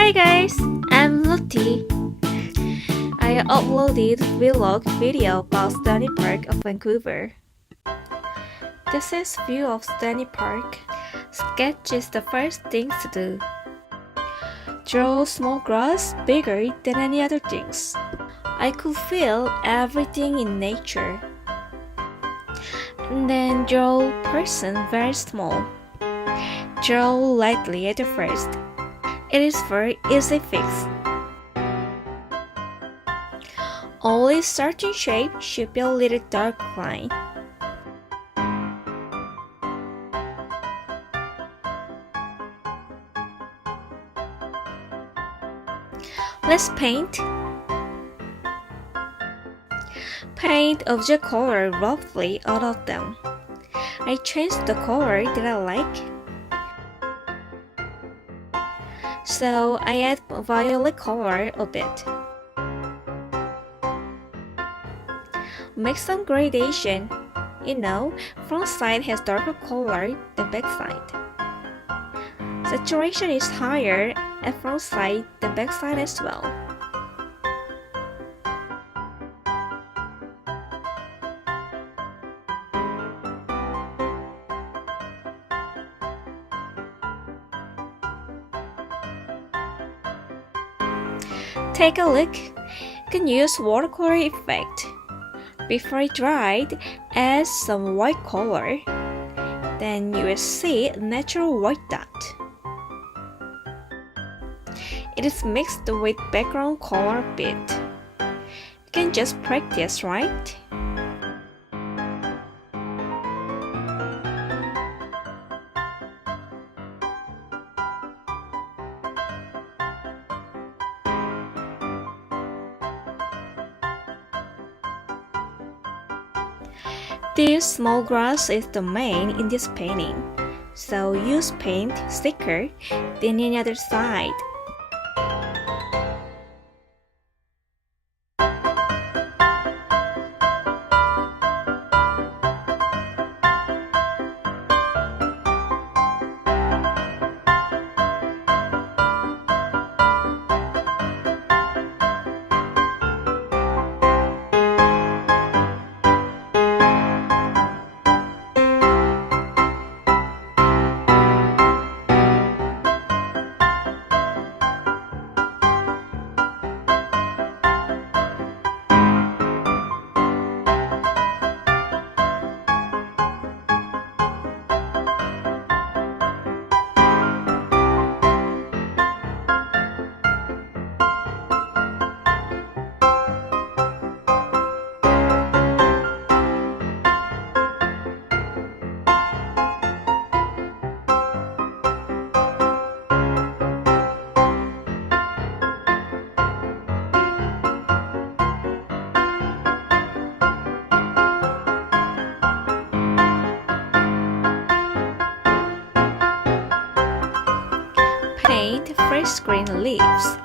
Hi guys, I'm Lottie. I uploaded vlog video about Stanley Park of Vancouver. This is view of Stanley Park. Sketch is the first thing to do. Draw small grass bigger than any other things. I could feel everything in nature. And then draw person very small. Draw lightly at the first. It is for easy fix. Only certain shape should be a little dark line. Let's paint. Paint object color roughly out of them. I changed the color that I like. So I add violet color a bit. Make some gradation. Front side has darker color than back side. Saturation is higher at front side than back side as well. Take a look. You can use watercolor effect. Before it dried, add some white color. Then you will see a natural white dot. It is mixed with background color a bit. You can just practice, right? This small grass is the main in this painting, so use paint thicker than any other side. Paint fresh green leaves.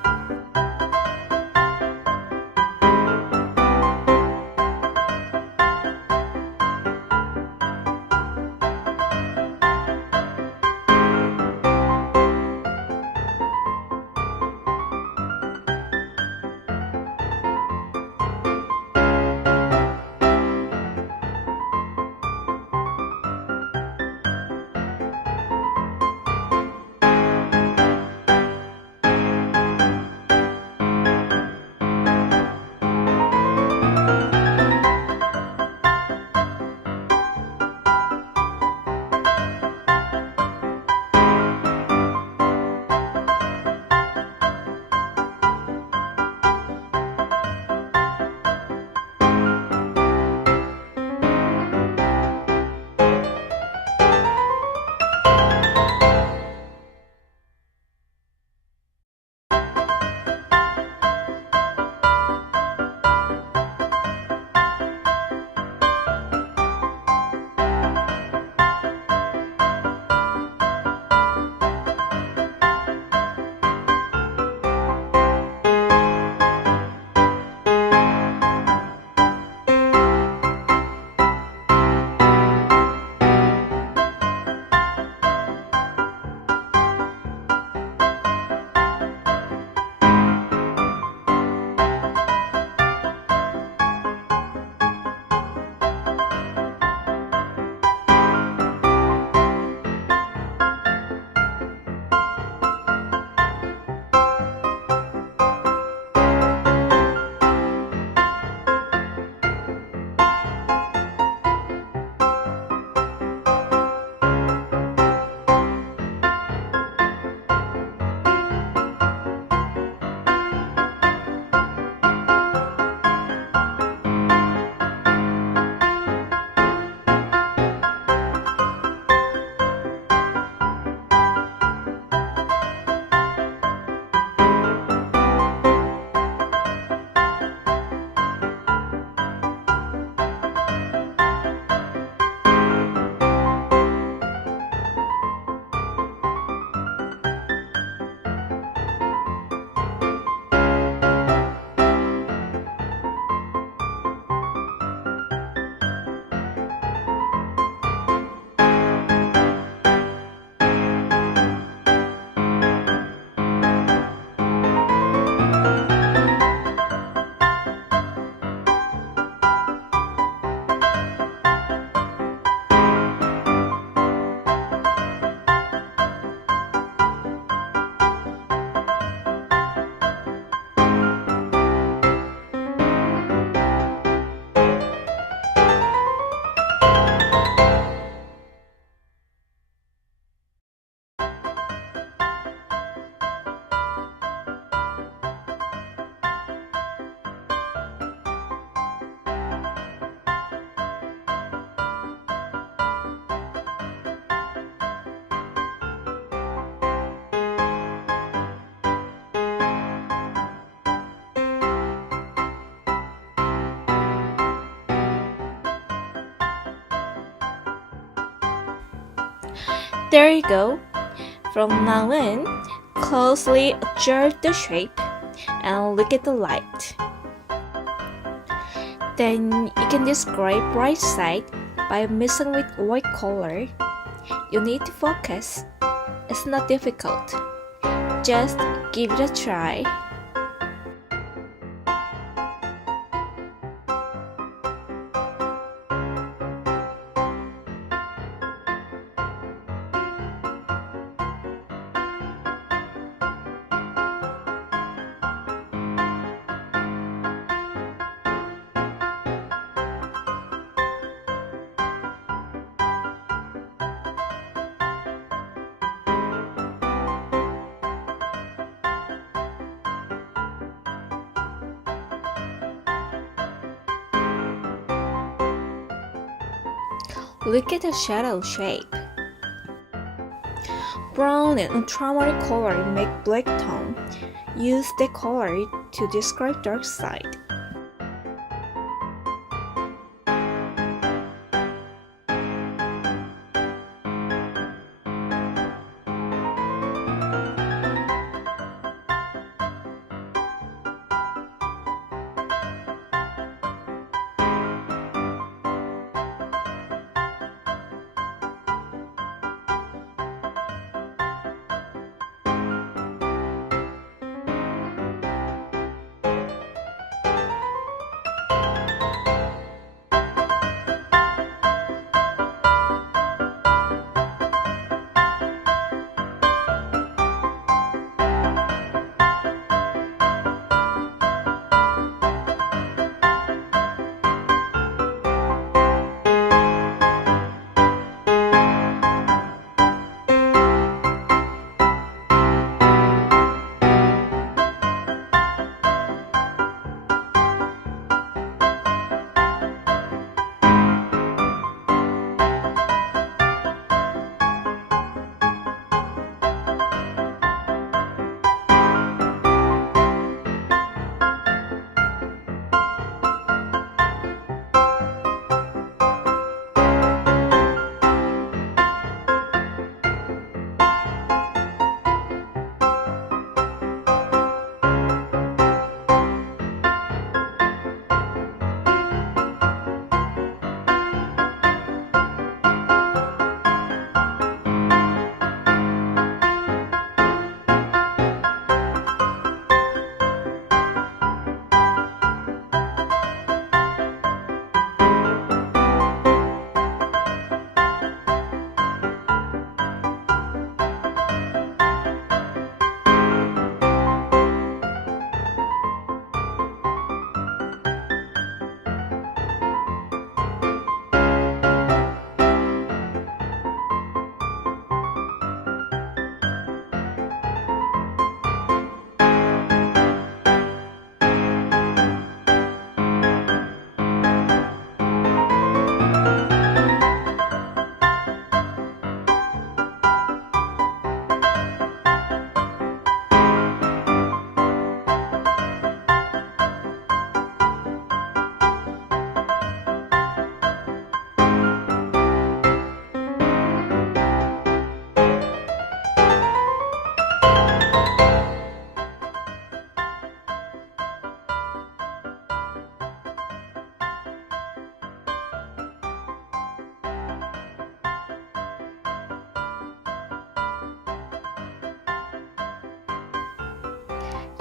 There you go. From now on, closely observe the shape and look at the light. Then you can describe right side by mixing with white color. You need to focus. It's not difficult. Just give it a try. Look at the shadow shape. Brown and ultramarine color make black tone. Use the color to describe dark side.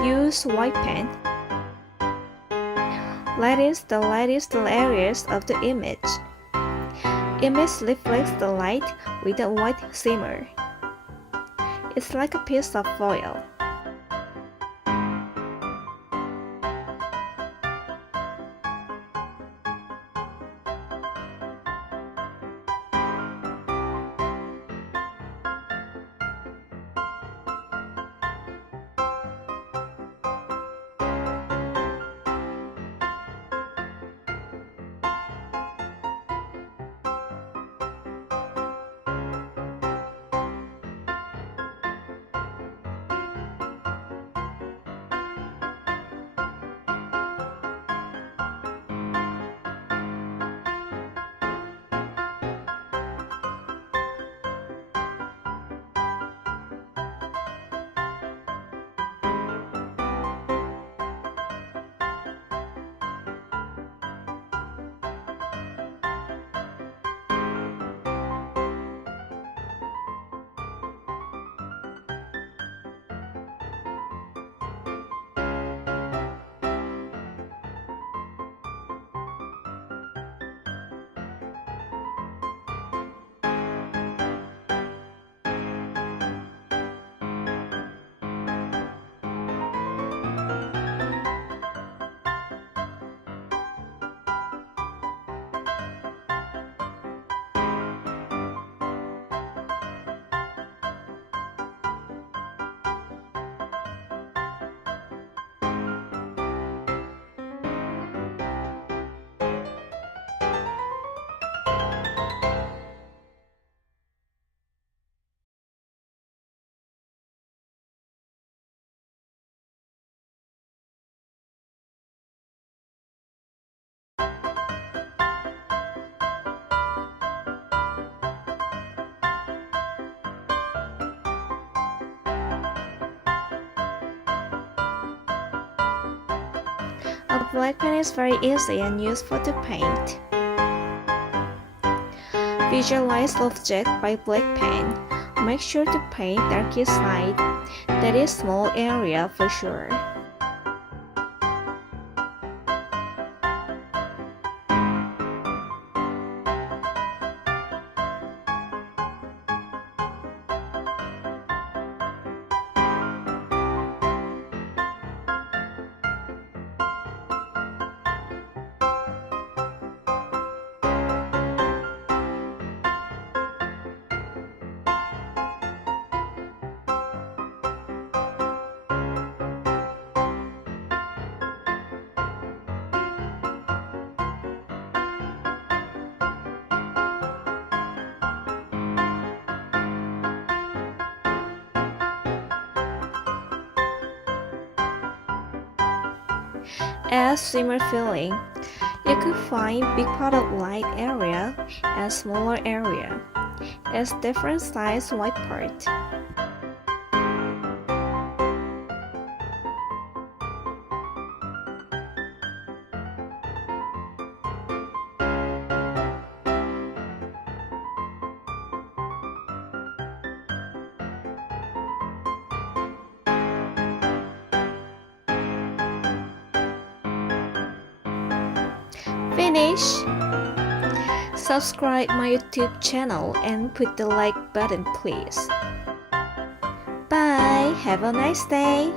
Use white pen. Light is the lightest areas of the image. Image reflects the light with a white shimmer. It's like a piece of foil. Black pen is very easy and useful to paint. Visualize object by black pen. Make sure to paint darkest side, that is small area for sure. Add shimmer filling. You could find big part of light area and smaller area. As different size white part. Finish! Subscribe my YouTube channel and put the like button please. Bye! Have a nice day!